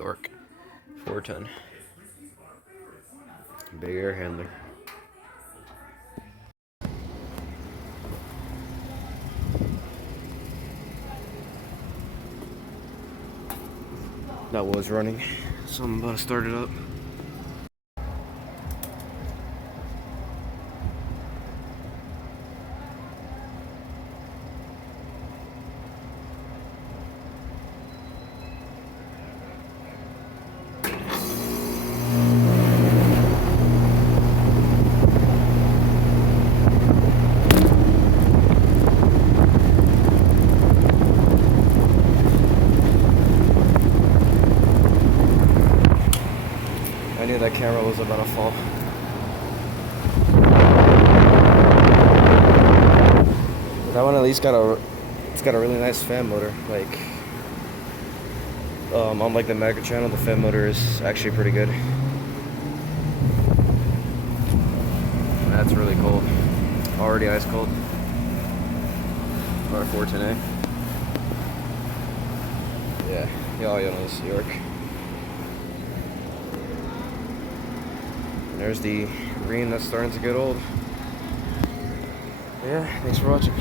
York 410. Big air handler. That was running, so I'm about to start it up. I knew that camera was about to fall. That one at least it's got a really nice fan motor. Like, unlike the Mega Channel, the fan motor is actually pretty good. That's really cold. Already ice cold. R410A. Yeah, y'all know this York. There's the green that's starting to get old. Yeah, thanks for watching.